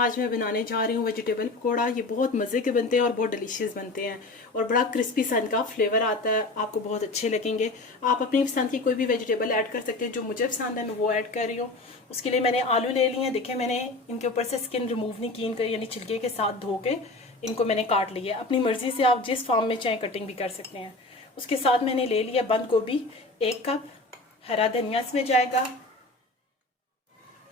आज मैं बनाने जा रही हूँ वेजिटेबल पकौड़ा। ये बहुत मज़े के बनते हैं और बहुत डिलीशियस बनते हैं और बड़ा क्रिस्पी सन का फ्लेवर आता है, आपको बहुत अच्छे लगेंगे। आप अपनी पसंद की कोई भी वेजिटेबल ऐड कर सकते हैं, जो मुझे पसंद है मैं वो ऐड कर रही हूँ। उसके लिए मैंने आलू ले लिए हैं। देखिए मैंने इनके ऊपर से स्किन रिमूव नहीं की, इनका यानी छिलके के साथ धो के इनको मैंने काट लिया। अपनी मर्जी से आप जिस फॉर्म में चाहे कटिंग भी कर सकते हैं। उसके साथ मैंने ले लिया बंद गोभी 1 कप, हरा धनिया इसमें जाएगा,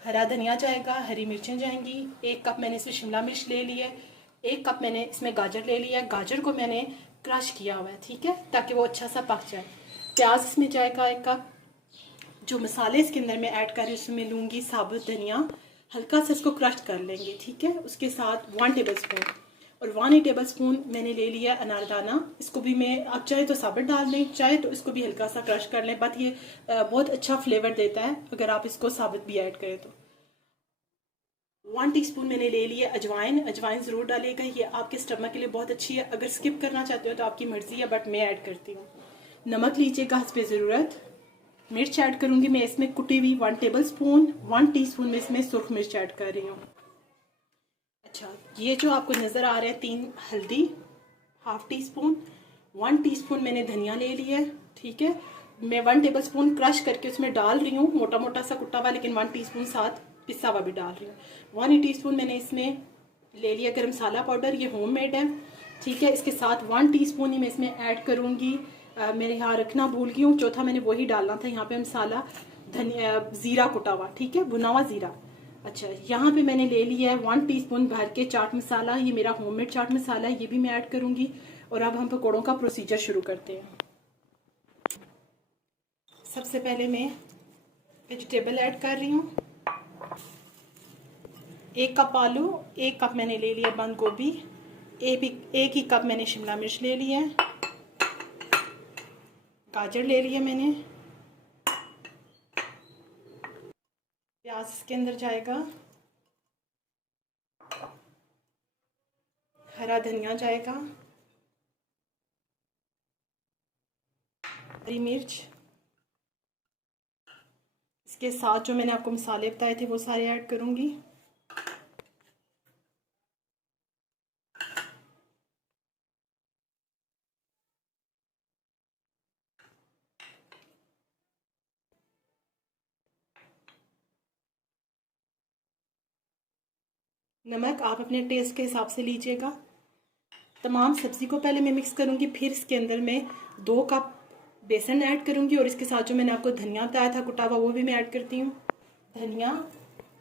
हरा धनिया जाएगा, हरी मिर्चें जाएंगी। 1 कप मैंने इसमें शिमला मिर्च ले ली है। 1 कप मैंने इसमें गाजर ले लिया है, गाजर को मैंने क्रश किया हुआ है, ठीक है, ताकि वो अच्छा सा पक जाए। प्याज इसमें जाएगा 1 कप। जो मसाले इसके अंदर मैं ऐड कर रही हूँ उसमें लूँगी साबुत धनिया, हल्का सा इसको क्रश कर लेंगे, ठीक है। उसके साथ 1 टेबल स्पून और 1 टेबल स्पून मैंने ले लिया अनारदाना। इसको भी मैं, आप चाहे तो साबुत डाल दें, चाहे तो इसको भी हल्का सा क्रश कर लें, बट ये बहुत अच्छा फ्लेवर देता है अगर आप इसको साबुत भी ऐड करें तो। 1 टीस्पून मैंने ले लिया अजवाइन। अजवाइन ज़रूर डालिएगा, ये आपके स्टमक के लिए बहुत अच्छी है। अगर स्किप करना चाहते हो तो आपकी मर्जी है, बट मैं ऐड करती हूँ। नमक लीजिएगा हस्बे ज़रूरत। मिर्च ऐड करूँगी मैं इसमें कुटी हुई 1 टेबल स्पून। 1 टीस्पून में इसमें सुर्ख मिर्च ऐड कर रही हूँ। अच्छा, ये जो आपको नज़र आ रहा है 3 हल्दी, ½ टीस्पून। 1 टीस्पून मैंने धनिया ले लिया है, ठीक है। मैं 1 टेबल स्पून क्रश करके उसमें डाल रही हूँ, मोटा मोटा सा कुटा हुआ, लेकिन 1 टीस्पून साथ पिसा हुआ भी डाल रही हूँ। 1 टीस्पून मैंने इसमें ले लिया गरम मसाला पाउडर, ये होममेड है, ठीक है। इसके साथ 1 टीस्पून ही मैं इसमें ऐड करूँगी, मेरे यहाँ रखना भूल गई हूँ, चौथा मैंने वही डालना था यहाँ पे मसाला, धनिया ज़ीरा कुटा हुआ, ठीक है, भुना हुआ ज़ीरा। अच्छा, यहाँ पे मैंने ले लिया है 1 टीस्पून भर के चाट मसाला, ये मेरा होममेड चाट मसाला है, ये भी मैं ऐड करूँगी। और अब हम पकौड़ों का प्रोसीजर शुरू करते हैं। सबसे पहले मैं वेजिटेबल ऐड कर रही हूँ। 1 कप आलू, 1 कप मैंने ले लिया बंद गोभी, 1 ही कप मैंने शिमला मिर्च ले लिया है, गाजर ले लिया मैंने, प्याज इसके अंदर जाएगा, हरा धनिया जाएगा, हरी मिर्च। इसके साथ जो मैंने आपको मसाले बताए थे वो सारे ऐड करूँगी। नमक आप अपने टेस्ट के हिसाब से लीजिएगा। तमाम सब्ज़ी को पहले मैं मिक्स करूँगी, फिर इसके अंदर मैं 2 कप बेसन ऐड करूँगी और इसके साथ जो मैंने आपको धनिया बताया था कुटा हुआ वो भी मैं ऐड करती हूँ। धनिया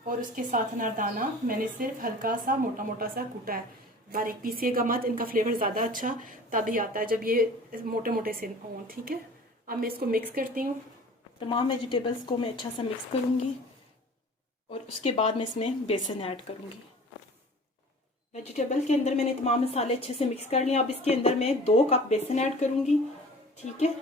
और उसके साथ अनारदाना मैंने सिर्फ हल्का सा मोटा मोटा सा कूटा है, बारीक पीसिएगा मत, इनका फ्लेवर ज़्यादा अच्छा तभी आता है जब ये मोटे मोटे से हों, ठीक है। अब मैं इसको मिक्स करती हूँ, तमाम वेजिटेबल्स को मैं अच्छा सा मिक्स करूँगी और उसके बाद मैं इसमें बेसन ऐड करूँगी। वेजिटेबल के अंदर मैंने तमाम मसाले अच्छे से मिक्स कर लिए। अब इसके अंदर मैं 2 कप बेसन ऐड करूँगी, ठीक है।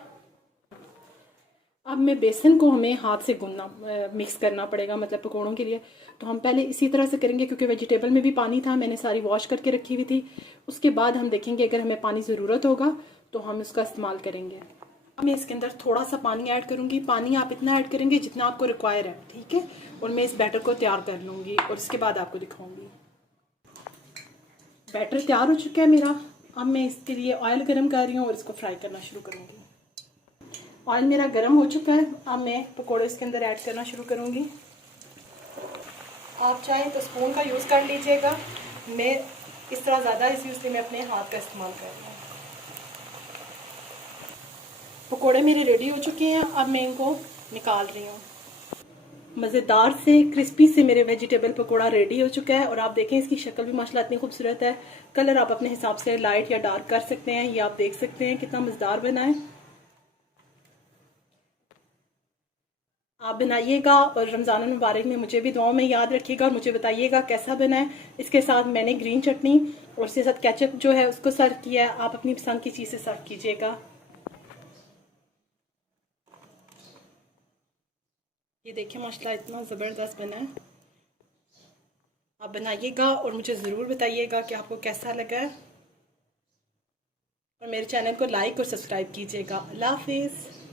अब मैं बेसन को हमें हाथ से गूंदना मिक्स करना पड़ेगा, मतलब पकौड़ों के लिए। तो हम पहले इसी तरह से करेंगे क्योंकि वेजिटेबल में भी पानी था, मैंने सारी वॉश करके रखी हुई थी। उसके बाद हम देखेंगे अगर हमें पानी ज़रूरत होगा तो हम उसका इस्तेमाल करेंगे। अब मैं इसके अंदर थोड़ा सा पानी ऐड करूँगी। पानी आप इतना ऐड करेंगे जितना आपको रिक्वायर है, ठीक है। और मैं इस बैटर को तैयार कर लूँगी और उसके बाद आपको दिखाऊँगी। बैटर तैयार हो चुका है मेरा। अब मैं इसके लिए ऑयल गरम कर रही हूँ और इसको फ्राई करना शुरू करूँगी। ऑयल मेरा गरम हो चुका है, अब मैं पकोड़े इसके अंदर ऐड करना शुरू करूँगी। आप चाहें तो स्पून का यूज़ कर लीजिएगा, मैं इस तरह ज़्यादा इसलिए मैं अपने हाथ का इस्तेमाल कर रही हूँ। पकोड़े मेरे रेडी हो चुके हैं, अब मैं इनको निकाल रही हूँ। मज़ेदार से क्रिस्पी से मेरे वेजिटेबल पकोड़ा रेडी हो चुका है और आप देखें इसकी शक्ल भी माशाल्लाह इतनी खूबसूरत है। कलर आप अपने हिसाब से लाइट या डार्क कर सकते हैं, ये आप देख सकते हैं कितना मज़ेदार बना है। आप बनाइएगा और रमज़ान मुबारक में मुझे भी दुआओं में याद रखिएगा और मुझे बताइएगा कैसा बना है। इसके साथ मैंने ग्रीन चटनी और इसके साथ केचप जो है उसको सर्व किया है, आप अपनी पसंद की चीज़ से सर्व कीजिएगा। ये देखिए माशाल्लाह इतना ज़बरदस्त बना है। आप बनाइएगा और मुझे ज़रूर बताइएगा कि आपको कैसा लगा है और मेरे चैनल को लाइक और सब्सक्राइब कीजिएगा। अल्लाह हाफिज़।